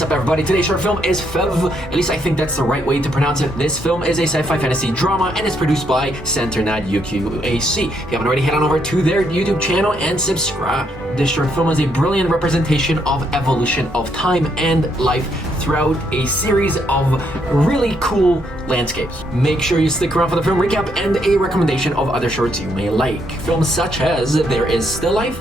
What's up, everybody? Today's short film is FEAW. At least I think that's the right way to pronounce it. This film is a sci-fi fantasy drama and is produced by NAD-UQAC. If you haven't already, head on over to their YouTube channel and subscribe. This short film is a brilliant representation of evolution of time and life throughout a series of really cool landscapes. Make sure you stick around for the film recap and a recommendation of other shorts you may like. Films such as There Is Still Life,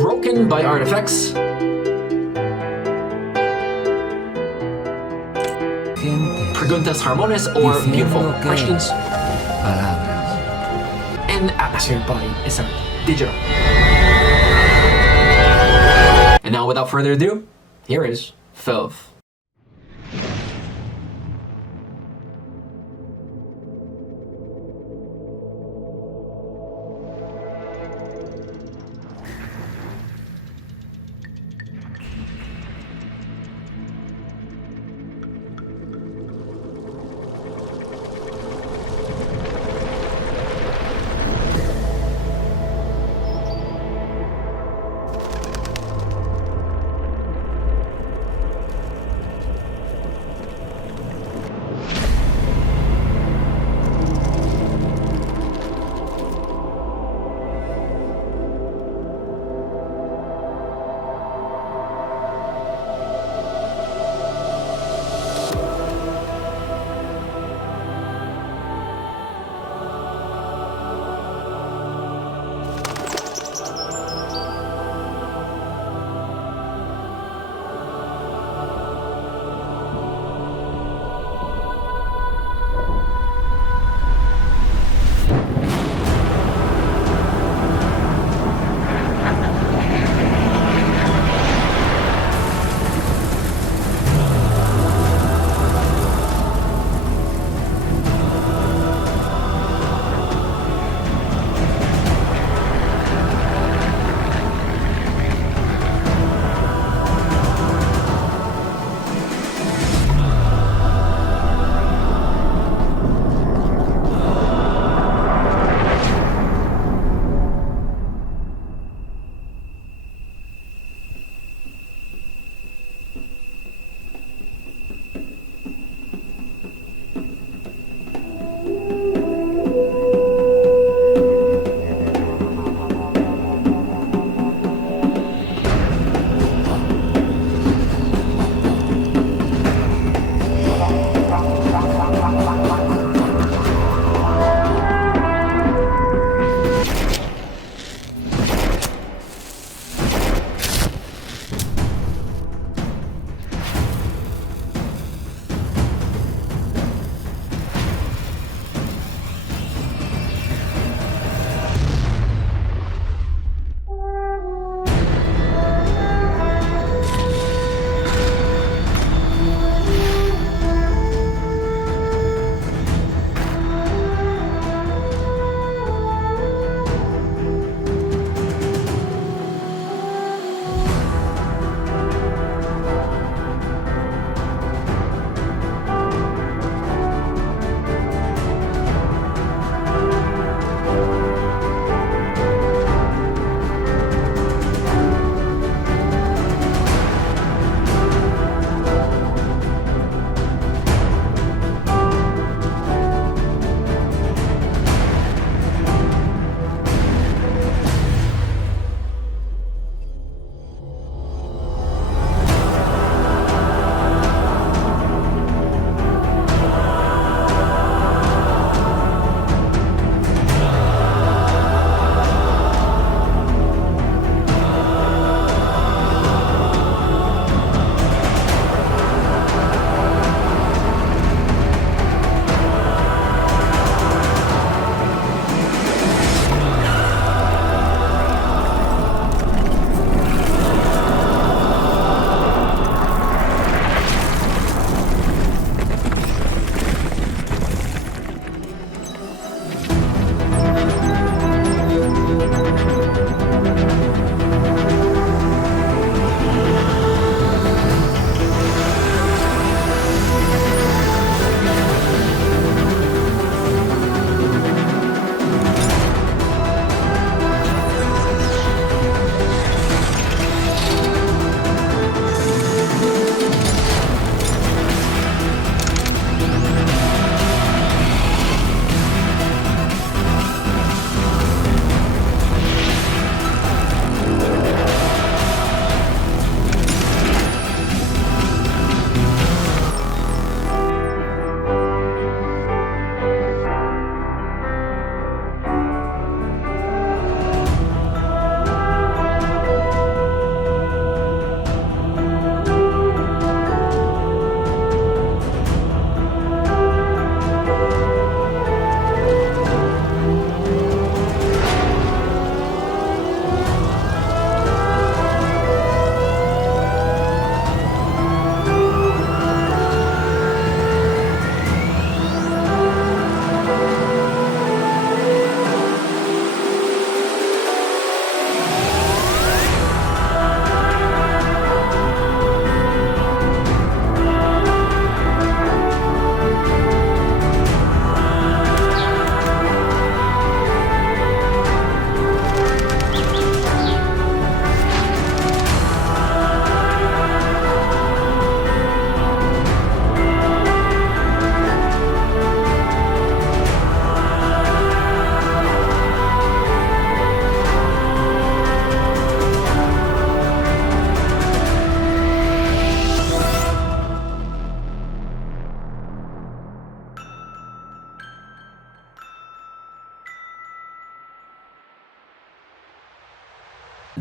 Broken by Artifacts, Preguntas Harmonious or Beautiful Questions, and Atmosphere by Isar Digital. And now, without further ado, here is FEAW.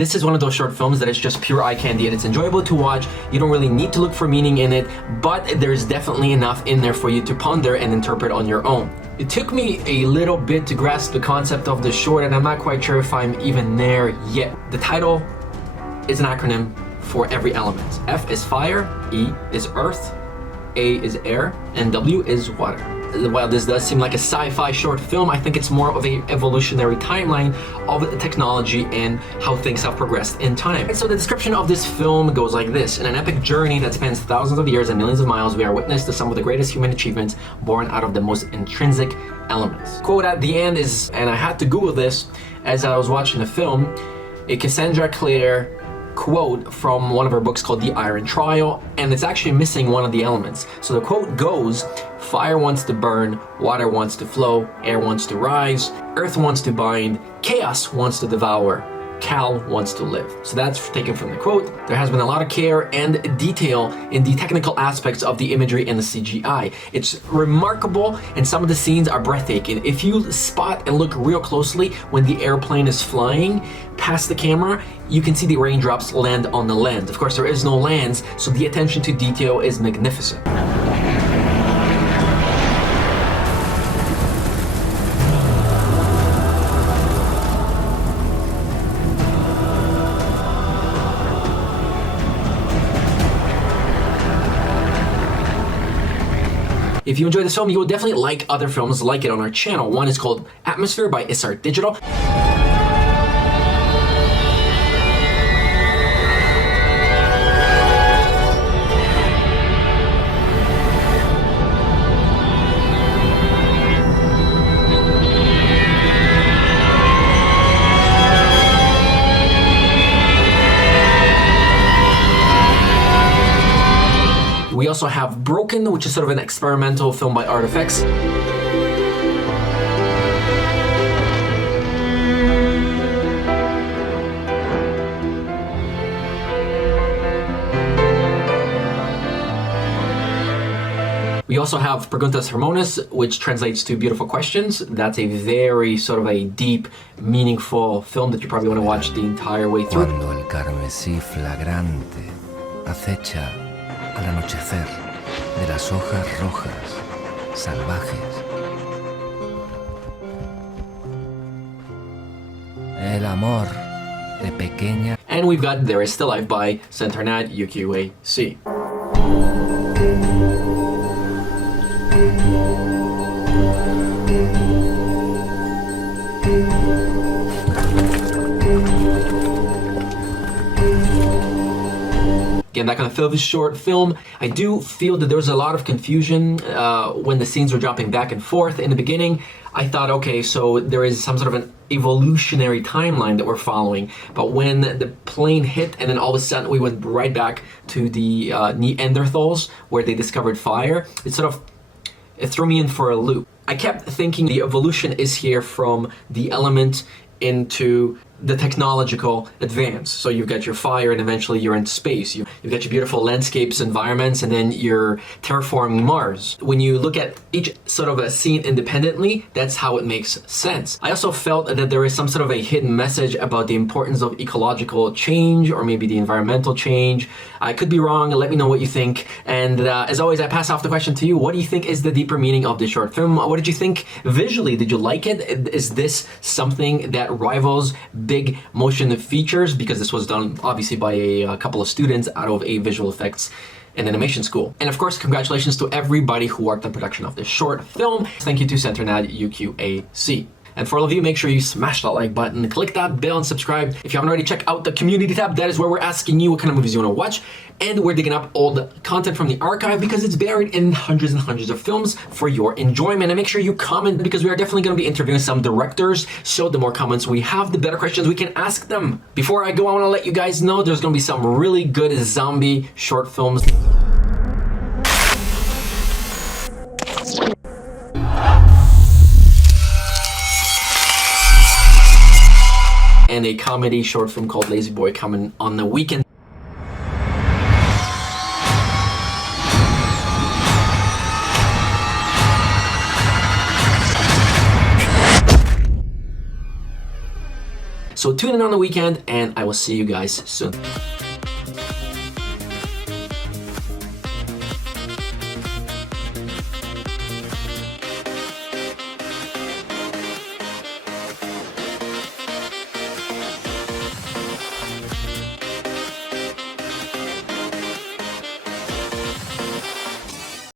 this is one of those short films that is just pure eye candy and it's enjoyable to watch. You don't really need to look for meaning in it, but there's definitely enough in there for you to ponder and interpret on your own. It took me a little bit to grasp the concept of the short, and I'm not quite sure if I'm even there yet. The title is an acronym for every element. F is fire, E is earth, A is air, and W is water. While this does seem like a sci-fi short film, I think it's more of an evolutionary timeline of the technology and how things have progressed in time. And so the description of this film goes like this. In an epic journey that spans thousands of years and millions of miles, we are witness to some of the greatest human achievements born out of the most intrinsic elements. Quote at the end is, and I had to Google this as I was watching the film, a Cassandra Clare quote from one of her books called The Iron Trial, and it's actually missing one of the elements. So the quote goes, fire wants to burn, water wants to flow, air wants to rise, earth wants to bind, chaos wants to devour, Cal wants to live. So that's taken from the quote. There has been a lot of care and detail in the technical aspects of the imagery and the CGI. It's remarkable, and some of the scenes are breathtaking. If you spot and look real closely when the airplane is flying past the camera, you can see the raindrops land on the land. Of course, there is no lands, so the attention to detail is magnificent. If you enjoyed this film, you will definitely like other films like it on our channel. One is called Atmosphere by Isart Digital. We also have Broken, which is sort of an experimental film by Artifacts. We also have Preguntas Hermonas, which translates to Beautiful Questions. That's a very sort of a deep, meaningful film that you probably want to watch the entire way through. Cuando el carmesí flagrante acecha al anochecer de las hojas rojas salvajes. El amor de pequeña. And we've got There Is Still Life by Center NAD-UQAC. Again, that kind of film is short film. I do feel that there was a lot of confusion when the scenes were jumping back and forth. In the beginning, I thought, okay, so there is some sort of an evolutionary timeline that we're following. But when the plane hit and then all of a sudden we went right back to the Neanderthals where they discovered fire, it threw me in for a loop. I kept thinking the evolution is here from the element into the technological advance. So you've got your fire and eventually you're in space. You've got your beautiful landscapes, environments, and then you're terraforming Mars. When you look at each sort of a scene independently, that's how it makes sense. I also felt that there is some sort of a hidden message about the importance of ecological change or maybe the environmental change. I could be wrong. Let me know what you think. And as always, I pass off the question to you. What do you think is the deeper meaning of the short film? What did you think visually? Did you like it? Is this something that rivals big motion features? Because this was done obviously by a couple of students out of a visual effects and animation school. And of course, congratulations to everybody who worked on production of this short film. Thank you to Center NAD-UQAC. And for all of you, make sure you smash that like button, click that bell, and subscribe. If you haven't already, check out the community tab. That is where we're asking you what kind of movies you want to watch. And we're digging up all the content from the archive because it's buried in hundreds and hundreds of films for your enjoyment. And make sure you comment because we are definitely going to be interviewing some directors. So the more comments we have, the better questions we can ask them. Before I go, I want to let you guys know there's going to be some really good zombie short films. And a comedy short film called Lazy Boy coming on the weekend. So tune in on the weekend, and I will see you guys soon.